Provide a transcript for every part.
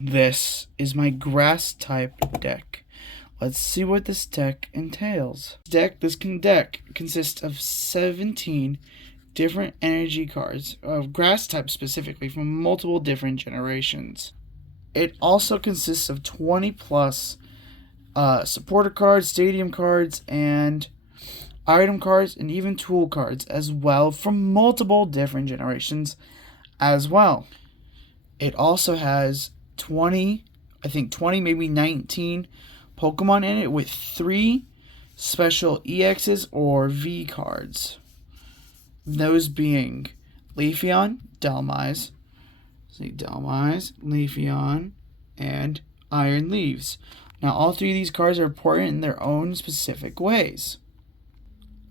This is my grass type deck. Let's see what this deck entails. This deck consists of 17 different energy cards, of grass type specifically, from multiple different generations. It also consists of 20 plus supporter cards, stadium cards, and item cards, and even tool cards as well from multiple different generations as well. It also has 20, maybe 19 Pokemon in it with 3 special EXs or V cards. Those being Leafeon, Dhelmise, Leafeon, and Iron Leaves. Now, all 3 of these cards are important in their own specific ways.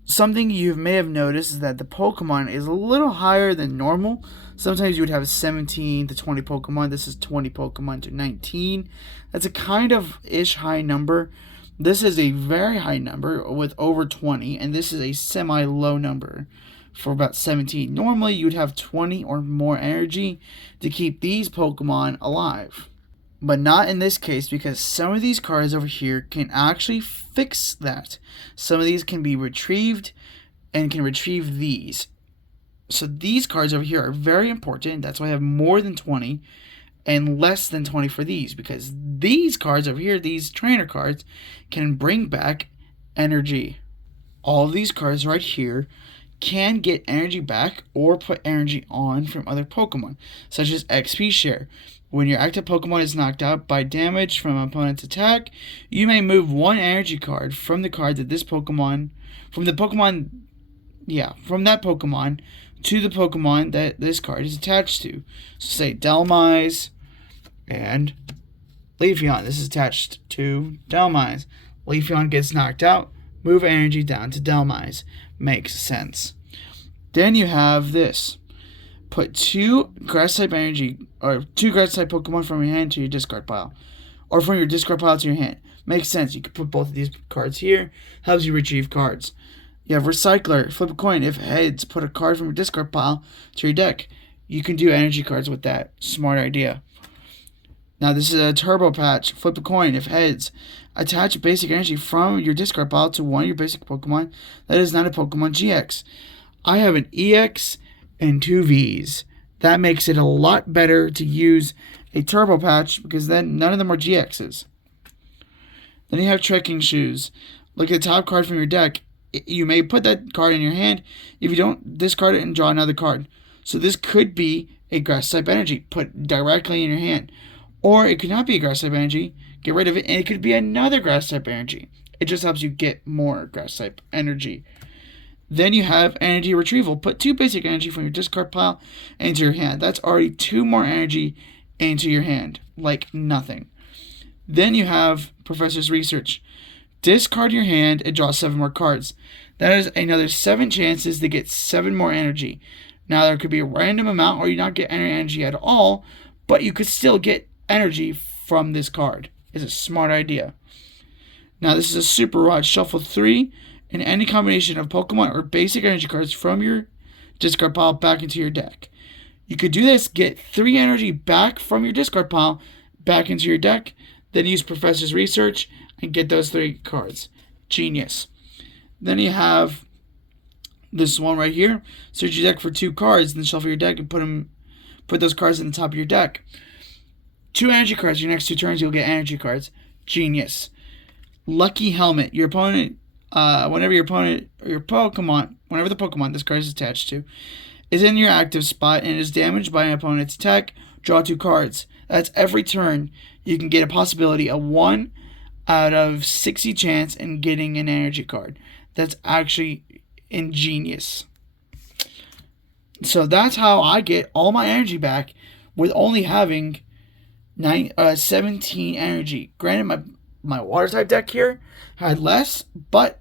Something you may have noticed is that the Pokemon is a little higher than normal. Sometimes you would have 17 to 20 Pokemon. This is 20 Pokemon to 19. That's a kind of ish high number. This is a very high number with over 20, and this is a semi-low number for about 17. Normally, you'd have 20 or more energy to keep these Pokemon alive. But not in this case, because some of these cards over here can actually fix that. Some of these can be retrieved and can retrieve these. So these cards over here are very important. That's why I have more than 20 and less than 20 for these. Because these cards over here, these trainer cards, can bring back energy. All of these cards right here can get energy back or put energy on from other Pokemon, such as XP Share. When your active Pokemon is knocked out by damage from an opponent's attack, you may move 1 energy card from the card that from that Pokemon to the Pokemon that this card is attached to. So say Dhelmise and Leafeon. This is attached to Dhelmise. Leafeon gets knocked out, move energy down to Dhelmise. Makes sense. Then you have this. Put 2 grass-type Pokemon from your hand to your discard pile. Or from your discard pile to your hand. Makes sense. You can put both of these cards here. Helps you retrieve cards. You have Recycler. Flip a coin. If heads, put a card from your discard pile to your deck. You can do energy cards with that. Smart idea. Now this is a Turbo Patch. Flip a coin. If heads, attach basic energy from your discard pile to one of your basic Pokemon that is not a Pokemon GX. I have an EX and 2 Vs. That makes it a lot better to use a Turbo Patch because then none of them are GXs. Then you have Trekking Shoes. Look at the top card from your deck. You may put that card in your hand. If you don't, discard it and draw another card. So this could be a Grass-type energy put directly in your hand. Or it could not be a Grass-type energy. Get rid of it, and it could be another Grass-type energy. It just helps you get more Grass-type energy. Then you have energy retrieval. Put 2 basic energy from your discard pile into your hand. That's already 2 more energy into your hand. Like nothing. Then you have Professor's Research. Discard your hand and draw 7 more cards. That is another 7 chances to get 7 more energy. Now there could be a random amount or you not get any energy at all, but you could still get energy from this card. It's a smart idea. Now this is a Super Rod. Shuffle 3 and any combination of Pokemon or basic energy cards from your discard pile back into your deck. You could do this, get 3 energy back from your discard pile back into your deck, then use Professor's Research and get those 3 cards. Genius. Then you have this one right here. Search your deck for 2 cards, then shuffle your deck and put those cards in the top of your deck. 2 energy cards. Your next 2 turns, you'll get energy cards. Genius. Lucky Helmet. Your opponent, whenever the Pokemon this card is attached to is in your active spot and is damaged by an opponent's attack, draw 2 cards. That's every turn. You can get a possibility of 1 out of 60 chance in getting an energy card. That's actually ingenious. So that's how I get all my energy back with only having 17 energy. Granted, my water type deck here had less, but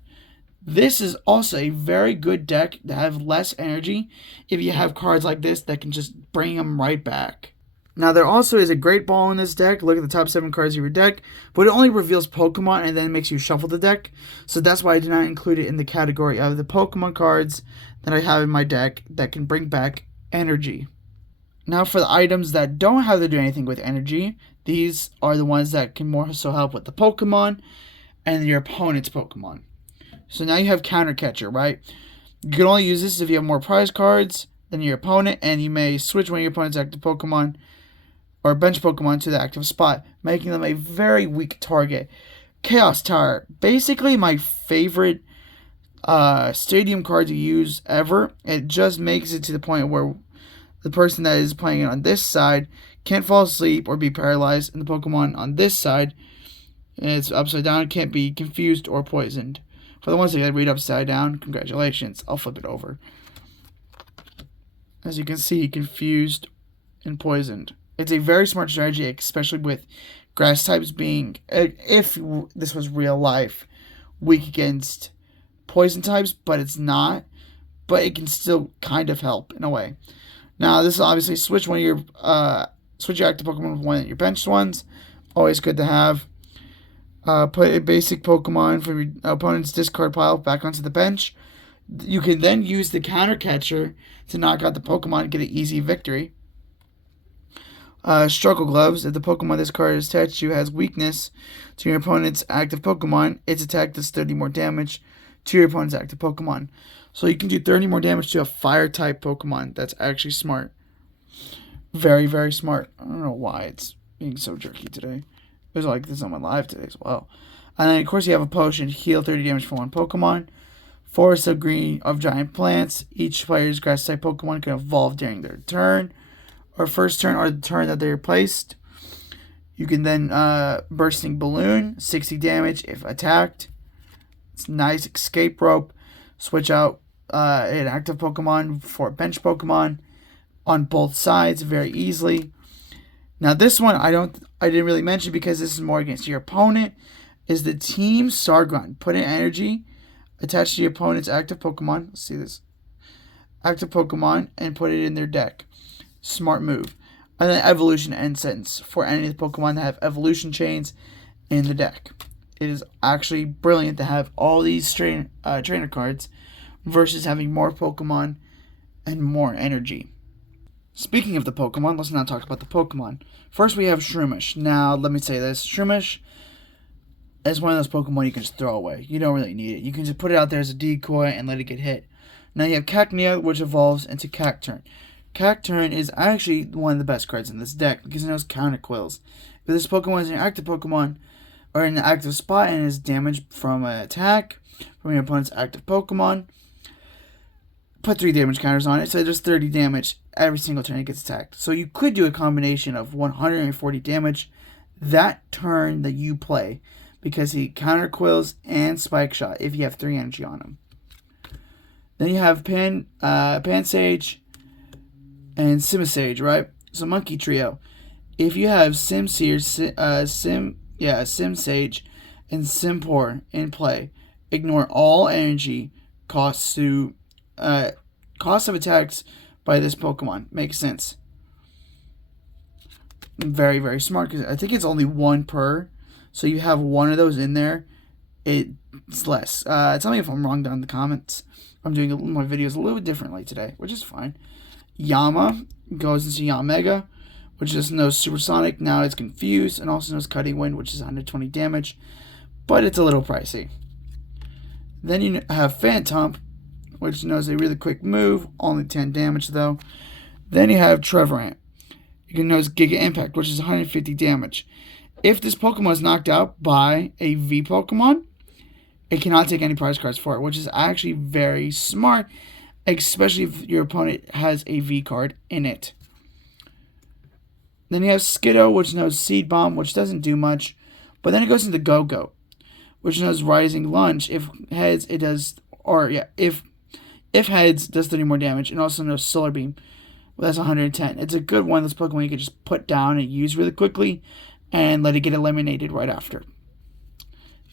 this is also a very good deck to have less energy if you have cards like this that can just bring them right back. Now, there also is a Great Ball in this deck. Look at the top 7 cards of your deck, but it only reveals Pokemon and then makes you shuffle the deck. So that's why I did not include it in the category of the Pokemon cards that I have in my deck that can bring back energy. Now, for the items that don't have to do anything with energy, These are the ones that can more so help with the Pokemon and your opponent's Pokemon. So now you have Counter Catcher, right? You can only use this if you have more prize cards than your opponent, and you may switch one of your opponent's active Pokemon or bench Pokemon to the active spot, making them a very weak target. Chaos Tower, basically my favorite stadium card to use ever. It just makes it to the point where the person that is playing it on this side can't fall asleep or be paralyzed, and the Pokemon on this side, it's upside down, can't be confused or poisoned. For the ones that read upside down, congratulations. I'll flip it over. As you can see, confused and poisoned. It's a very smart strategy, especially with grass types being, if this was real life, weak against poison types, but it's not. But it can still kind of help in a way. Now, this will obviously switch one of your switch your active Pokemon with one of your benched ones. Always good to have. Put a basic Pokemon from your opponent's discard pile back onto the bench. You can then use the Counter Catcher to knock out the Pokemon and get an easy victory. Struggle Gloves. If the Pokemon this card is attached to has weakness to your opponent's active Pokemon, its attack does 30 more damage to your opponent's active Pokemon. So you can do 30 more damage to a Fire-type Pokemon. That's actually smart. Very, very smart. I don't know why it's being so jerky today. It was like this on my live today as well. And then, of course, you have a potion. Heal 30 damage for one Pokemon. Forest of Green of Giant Plants. Each player's Grass-type Pokemon can evolve during their turn, or first turn, or the turn that they're placed. You can then Bursting Balloon, 60 damage if attacked. It's nice. Escape Rope. Switch out an active Pokemon for a bench Pokemon on both sides very easily. Now this one I didn't really mention because this is more against your opponent. Is the Team Stargrunt. Put an energy attached to your opponent's active Pokemon. Let's see this. Active Pokemon and put it in their deck. Smart move. And then Evolution End Sentence for any of the Pokemon that have evolution chains in the deck. It is actually brilliant to have all these trainer cards versus having more Pokemon and more energy. Speaking of the Pokemon, let's now talk about the Pokemon. First, we have Shroomish. Now, let me say this. Shroomish is one of those Pokemon you can just throw away. You don't really need it. You can just put it out there as a decoy and let it get hit. Now, you have Cacnea, which evolves into Cacturne. Cacturne is actually one of the best cards in this deck because it knows Counter Quills. If this Pokemon is an active Pokemon or in an active spot and is damaged from an attack from your opponent's active Pokemon, put 3 damage counters on it, so there's 30 damage every single turn it gets attacked. So you could do a combination of 140 damage that turn that you play because he Counter Quills and Spike Shot if you have 3 energy on him. Then you have Pansage and Simisage, right? So Monkey Trio. If you have Simsage and Simpor in play, ignore all energy costs of attacks by this Pokemon. Makes sense. Very, very smart because I think it's only 1 per. So you have one of those in there, it's less. Tell me if I'm wrong down in the comments. I'm doing my videos a little bit differently today, which is fine. Yama goes into Yamega, which just knows Supersonic. Now it's Confused and also knows Cutting Wind, which is 120 damage, but it's a little pricey. Then you have Phantom, which knows a really quick move, only 10 damage though. Then you have Trevorant. You can knows Giga Impact, which is 150 damage. If this Pokemon is knocked out by a V Pokemon, it cannot take any prize cards for it, which is actually very smart, especially if your opponent has a V card in it. Then you have Skiddo, which knows Seed Bomb, which doesn't do much, but then it goes into Go-Go, which knows Rising Lunge. If heads, it does, if heads, does 30 more damage, and also knows Solar Beam. Well, that's 110. It's a good one. This Pokemon you can just put down and use really quickly, and let it get eliminated right after.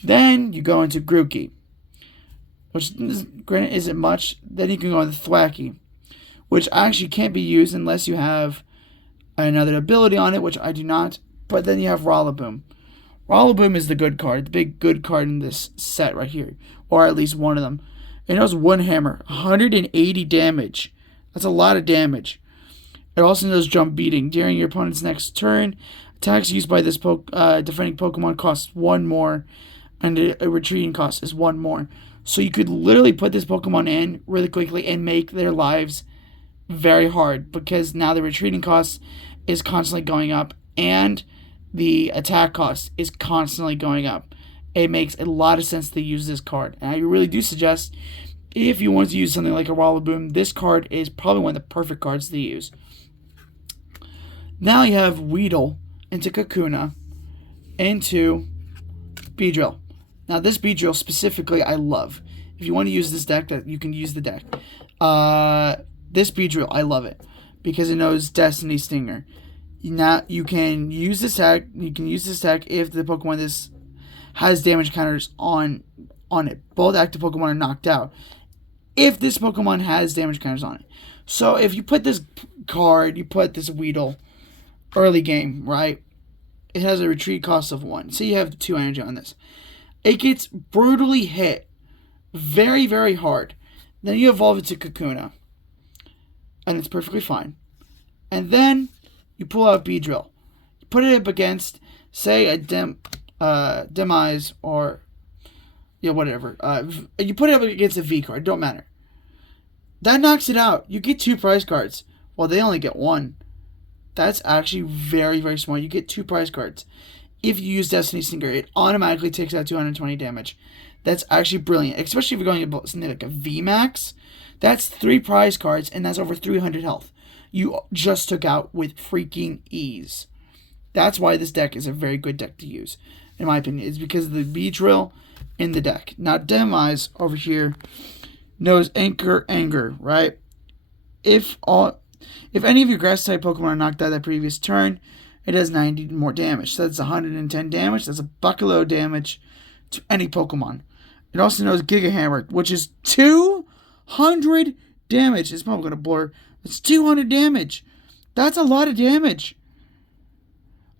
Then you go into Grookey, which granted isn't much. Then you can go into Thwackey, which actually can't be used unless you have another ability on it, which I do not. But then you have Rillaboom. Rillaboom is the good card, the big good card in this set right here, or at least one of them. It knows One Hammer, 180 damage. That's a lot of damage. It also knows Jump Beating. During your opponent's next turn, Attacks used by this defending Pokemon costs 1 more, and a retreating cost is 1 more. So you could literally put this Pokemon in really quickly and make their lives very hard, because now the retreating cost is constantly going up and the attack cost is constantly going up. It makes a lot of sense to use this card, and I really do suggest, if you want to use something like a Rillaboom, this card is probably one of the perfect cards to use. Now you have Weedle into Kakuna into Beedrill. Now this Beedrill specifically I love. If you want to use this deck, that you can use the deck. This Beedrill, I love it because it knows Destiny Stinger. Now you can use this deck. You can use this deck if the Pokemon this has damage counters on it. Both active Pokemon are knocked out if this Pokemon has damage counters on it. So if you put this card, you put this Weedle early game, right? It has a retreat cost of 1. So you have 2 energy on this. It gets brutally hit very, very hard. Then you evolve it to Kakuna, and it's perfectly fine. And then you pull out Beedrill. You put it up against, say, a Demise or whatever. You put it up against a V card. Don't matter. That knocks it out. You get 2 prize cards. Well, they only get 1. That's actually very, very smart. You get 2 prize cards. If you use Destiny Stinger, it automatically takes out 220 damage. That's actually brilliant, especially if you're going about something like a VMAX. That's 3 prize cards, and that's over 300 health. You just took out with freaking ease. That's why this deck is a very good deck to use, in my opinion. It's because of the Beedrill in the deck. Now, Demise over here knows Anger, right? If any of your Grass-type Pokemon are knocked out that previous turn, it does 90 more damage. So that's 110 damage. That's a buckload damage to any Pokemon. It also knows Giga Hammer, which is 200 damage. It's probably going to blur. It's 200 damage. That's a lot of damage.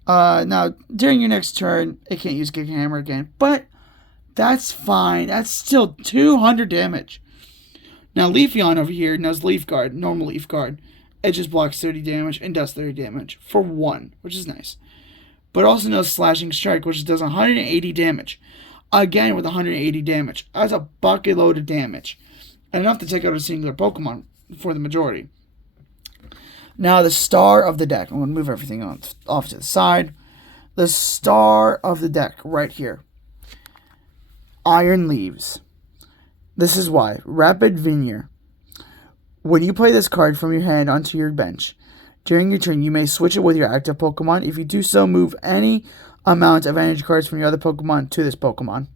Now, during your next turn, it can't use Giga Hammer again. But that's fine. That's still 200 damage. Now, Leafeon over here knows Leaf Guard, normal Leaf Guard. It just blocks 30 damage and does 30 damage for 1, which is nice. But also knows Slashing Strike, which does 180 damage. Again, with 180 damage. That's a bucket load of damage. And enough to take out a singular Pokemon for the majority. Now, the star of the deck. I'm going to move everything off to the side. The star of the deck right here. Iron Leaves. This is why. Rapid Veneer. When you play this card from your hand onto your bench, during your turn, you may switch it with your active Pokemon. If you do so, move any amount of energy cards from your other Pokemon to this Pokemon.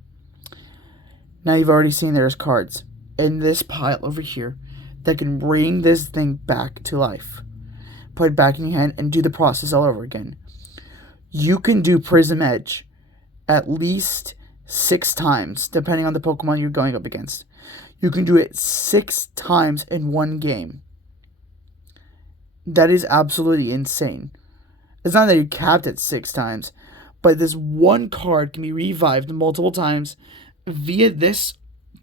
Now, you've already seen there's cards in this pile over here that can bring this thing back to life. Put it back in your hand and do the process all over again. You can do Prism Edge at least 6 times, depending on the Pokemon you're going up against. You can do it 6 times in one game. That is absolutely insane. It's not that you're capped at 6 times, but this one card can be revived multiple times via this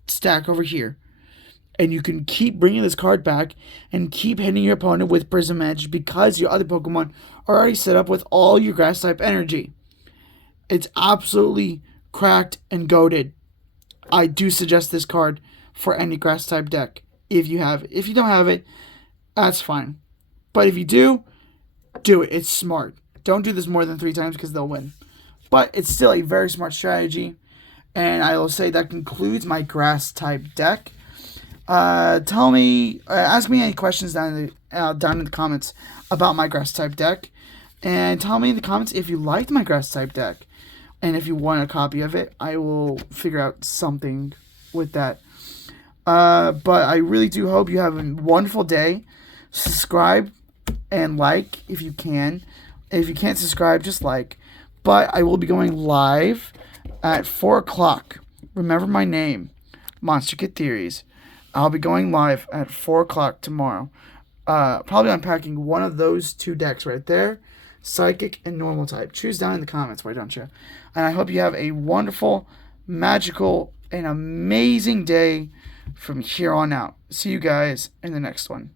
stack over here. And you can keep bringing this card back and keep hitting your opponent with Prism Edge because your other Pokemon are already set up with all your Grass-type energy. It's absolutely cracked and goated. I do suggest this card for any Grass-type deck if you have it. If you don't have it, that's fine. But if you do it. It's smart. Don't do this more than 3 times because they'll win. But it's still a very smart strategy. And I will say that concludes my Grass-type deck. Ask me any questions down in the comments about my Grass-type deck. And tell me in the comments if you liked my Grass-type deck. And if you want a copy of it, I will figure out something with that. But I really do hope you have a wonderful day. Subscribe and like if you can. If you can't subscribe, just like. But I will be going live at 4 o'clock. Remember my name, Monster Kid Theories. I'll be going live at 4 o'clock tomorrow. Probably unpacking one of those 2 decks right there. Psychic and Normal type. Choose down in the comments, why don't you? And I hope you have a wonderful, magical, and amazing day from here on out. See you guys in the next one.